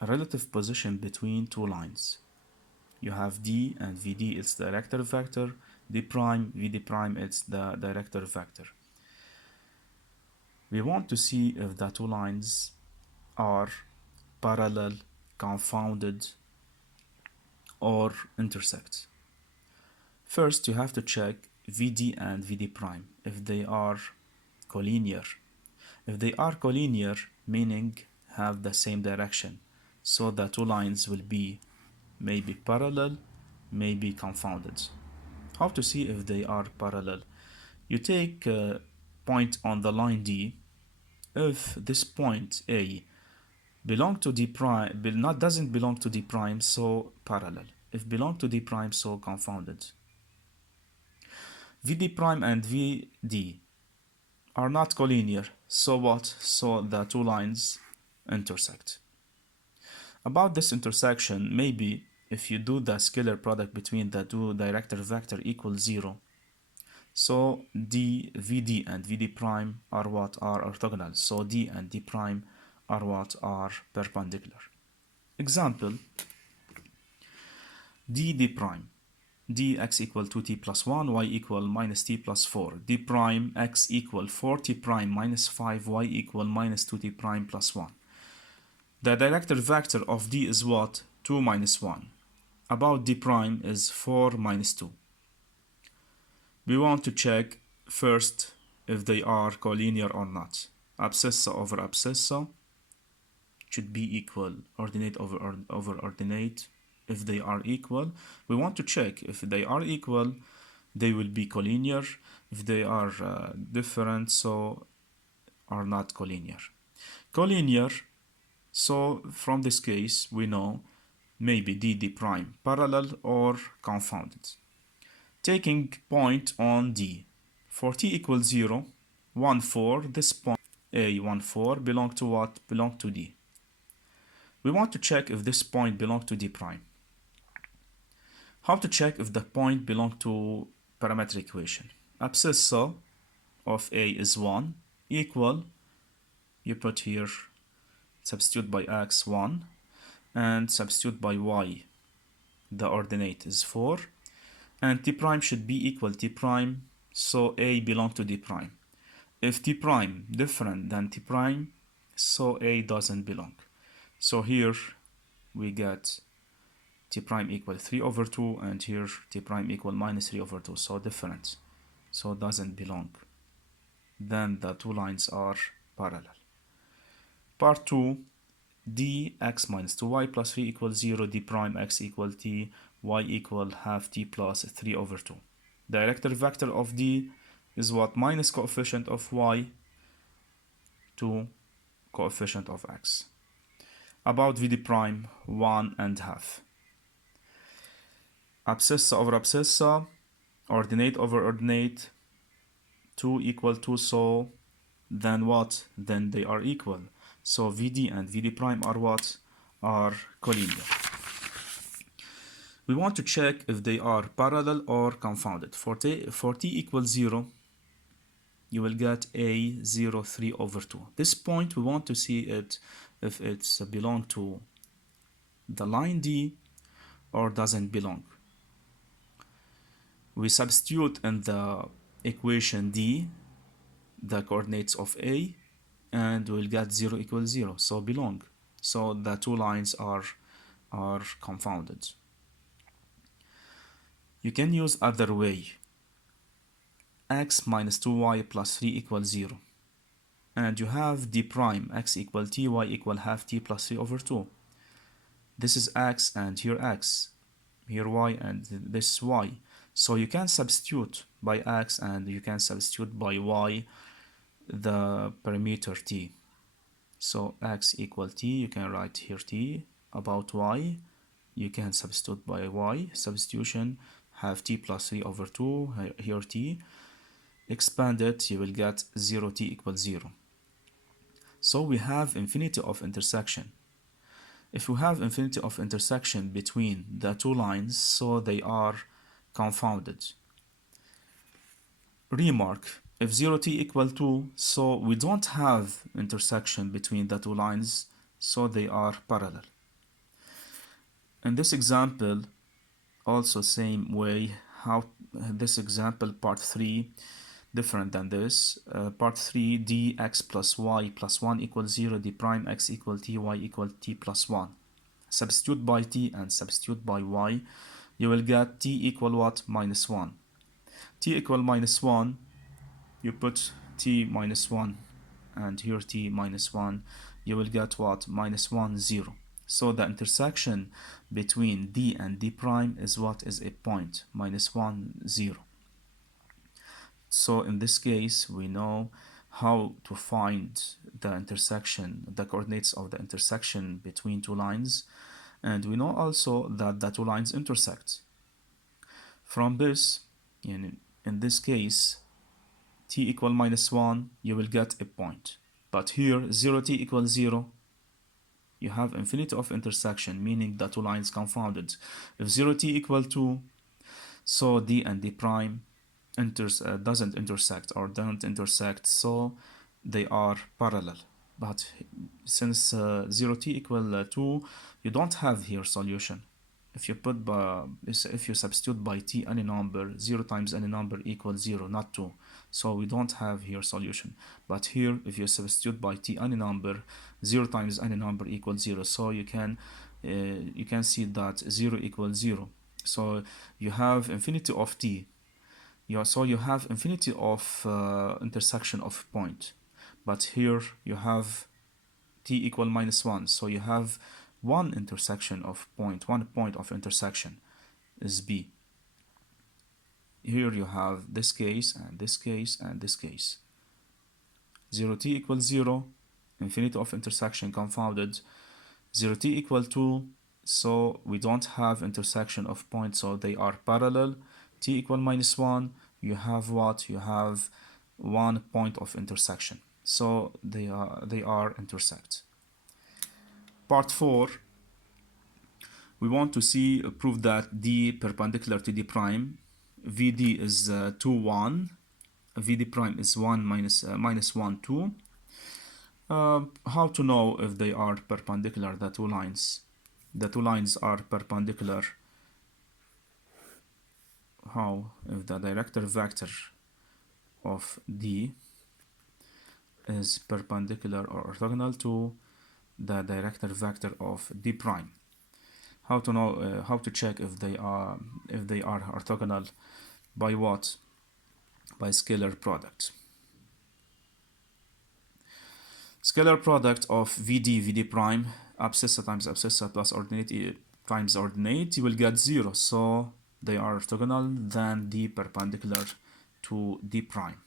a relative position between two lines. You have D and VD, it's the director vector. D prime, VD prime, it's the director vector. We want to see if the two lines are parallel, confounded, or intersect. First, you have to check VD and VD prime if they are collinear. If they are collinear, meaning have the same direction, so the two lines will be maybe parallel, maybe confounded. How to see if they are parallel? You take a point on the line D. If this point A belong to D prime, doesn't belong to D prime, so parallel. If belong to D prime, so confounded. VD prime and VD are not collinear, so what? So the two lines intersect. About this intersection, maybe if you do the scalar product between the two director vector equals 0, so D, VD and VD prime are what? Are orthogonal. So D and D prime are what? Are perpendicular. Example, D prime. D x equal 2t plus 1, y equal minus t plus 4. D prime x equal 4t prime minus 5, y equal minus 2t prime plus 1. The director vector of D is what? 2 minus 1. About D prime is 4 minus 2. We want to check first if they are collinear or not. Abscissa over abscissa should be equal. Ordinate over ordinate. If they are equal, we want to check if they are equal, they will be collinear. If they are different, so are not collinear. Collinear, so from this case we know maybe D prime parallel or confounded. Taking point on D, for t equals 0, 1, 4, this point A, 1, 4 belong to what? Belong to D. We want to check if this point belongs to D prime. How to check if the point belongs to parametric equation? Abscissa of A is 1 equal, you put here, substitute by x 1 and substitute by y, the ordinate is 4, and t prime should be equal t prime, so A belongs to D prime. If t prime different than t prime, so A doesn't belong. So here we get t prime equal 3 over 2 and here t prime equal minus 3 over 2, so different, so doesn't belong. Then the two lines are parallel. Part 2, D x minus 2y plus 3 equals 0, D prime x equal t, y equal half t plus 3 over 2. Director vector of D is what? Minus coefficient of y to coefficient of x. About VD prime, 1 and half. Abscissa over abscissa, ordinate over ordinate, 2 equal 2, so then what? Then they are equal. So VD and VD prime are what? Are collinear. We want to check if they are parallel or confounded. For t equals 0, you will get A 0, 3 over 2. This point we want to see it if it's belong to the line D or doesn't belong. We substitute in the equation D the coordinates of A and we'll get 0 equals 0, so belong. So the two lines are confounded. You can use other way. X minus 2y plus 3 equals 0. And you have D prime x equal t, y equal half t plus 3 over 2. This is x and here x, here y and this is y. So you can substitute by x and you can substitute by y the parameter t. So x equal t, you can write here t. About y, you can substitute by y. Substitution, half t plus 3 over 2, here t. Expand it, you will get 0t equals 0. So we have infinity of intersection. If we have infinity of intersection between the two lines, so they are confounded. Remark, if 0t equal 2, so we don't have intersection between the two lines, so they are parallel. In this example, also same way, how this example part 3 different than this. Part 3, dx plus y plus 1 equals 0, d prime x equal t, y equal t plus 1. Substitute by t and substitute by y, you will get t equal what? Minus 1. T equal minus 1, you put t minus 1 and here t minus 1, you will get what? Minus 1, 0. So the intersection between d and d prime is what? Is a point, minus 1, 0. So in this case, we know how to find the intersection, the coordinates of the intersection between two lines, and we know also that the two lines intersect. From this, in this case, t equal minus 1, you will get a point. But here, 0t equals 0, you have infinity of intersection, meaning the two lines confounded. If 0t equal 2, so d and d prime doesn't intersect or don't intersect, so they are parallel. But since 0t equal 2, you don't have here solution. If you substitute by t any number, 0 times any number equals 0, not 2. So we don't have here solution. But here, if you substitute by t any number, 0 times any number equals 0. So you can see that 0 equals 0. So you have infinity of t. So you have infinity of intersection of point. But here you have t equal minus 1. So you have one intersection of point, one point of intersection is b. Here you have this case and this case and this case. 0t equals 0, infinity of intersection confounded. 0t equal 2, so we don't have intersection of points, so they are parallel. T equal minus 1, you have what? You have one point of intersection. So they are intersect. Part 4, we want to see prove that d perpendicular to d prime. Vd is 2, 1. Vd prime is 1 minus 1, 2. How to know if they are perpendicular, the two lines? The two lines are perpendicular. How? If the director vector of D is perpendicular or orthogonal to the director vector of D prime. How to know? How to check if they are orthogonal? By what? By scalar product. Scalar product of VD prime, abscissa times abscissa plus ordinate times ordinate, you will get 0. So they are orthogonal than D perpendicular to D prime.